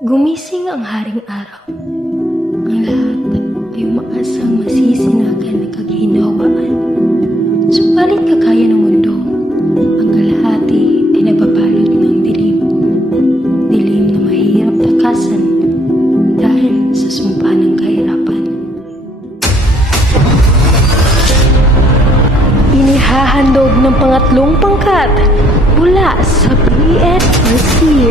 Gumising ang haring araw. Ang lahat ay umaasang masisinagan ng kaghinawaan. Subalit kakaya ng mundo, ang kalahati ay nababalot ng dilim. Dilim na mahirap takasan dahil sa sumpa ng kahirapan. Inihahandog ng pangatlong pangkat mula sa BFRC.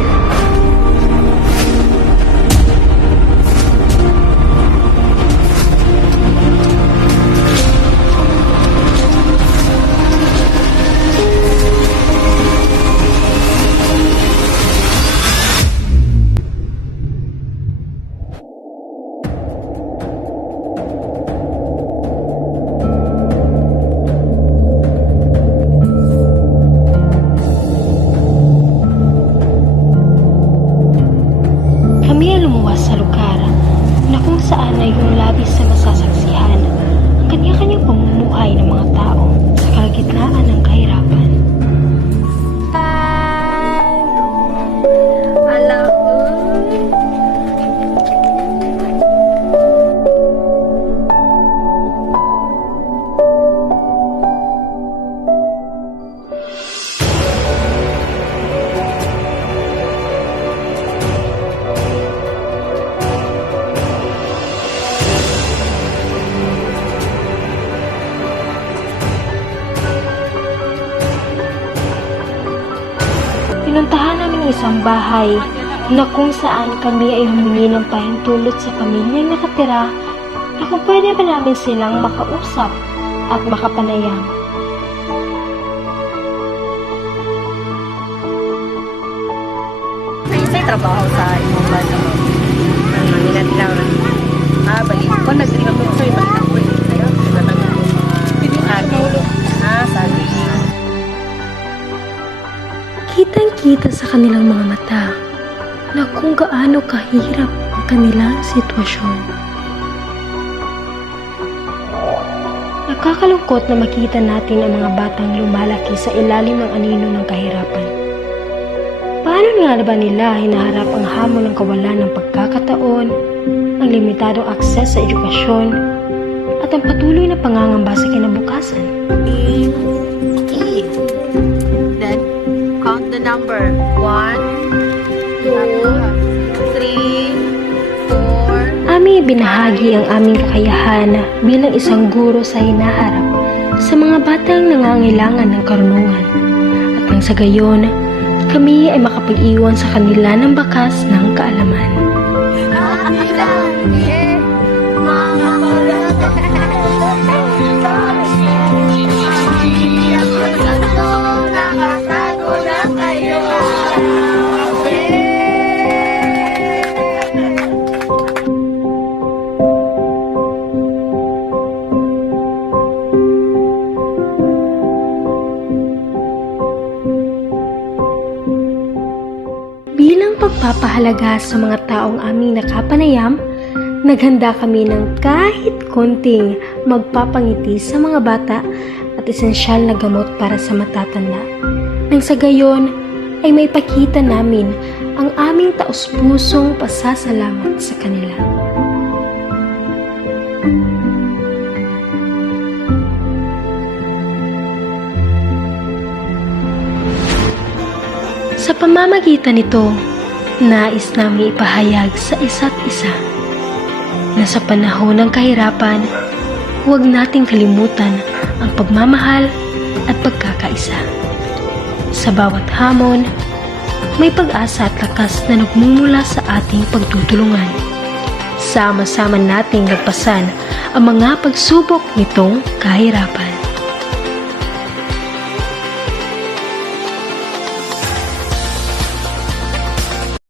Kami ay lumuwas sa lugar na kung saan ay yung labis na masasaksihan ang kanya-kanyang pamumuhay ng mga tao sa kalagitnaan ng kahirapan. Pinuntahan namin isang bahay na kung saan kami ay humingi ng pahintulot sa pamilyang nakatira na kung pwede ba namin silang makausap at makapanayam. Sa trabaho sa imong bata mo. Mangilan lang. Balik ko nagdiri ko sa ibang tao. Sabi. Kitang-kita sa kanilang mga mata na kung gaano kahirap ang kanilang sitwasyon. Nakakalungkot na makita natin ang mga batang lumalaki sa ilalim ng anino ng kahirapan. Paano nga ba nila hinaharap ang hamon ng kawalan ng pagkakataon, ang limitadong akses sa edukasyon, at ang patuloy na pangangamba sa kinabukasan? Then, count the number. 1, 2, 3, 4. Aming binahagi ang aming kakayahan bilang isang guro sa hinaharap sa mga batang nangangailangan ng karunungan. At nang sa gayon, kami ay makapag-iwan sa kanila ng bakas ng kaalaman. Bilang pagpapahalaga sa mga taong aming nakapanayam, naghanda kami ng kahit konting magpapangiti sa mga bata at esensyal na gamot para sa matatanda. Nang sa gayon ay may pakita namin ang aming taos-pusong pasasalamat sa kanila. Sa pamamagitan nito, nais namin ipahayag sa isa't isa na sa panahon ng kahirapan, huwag nating kalimutan ang pagmamahal at pagkakaisa. Sa bawat hamon, may pag-asa at lakas na nagmumula sa ating pagtutulungan. Sama-sama nating lagpasan ang mga pagsubok nitong kahirapan.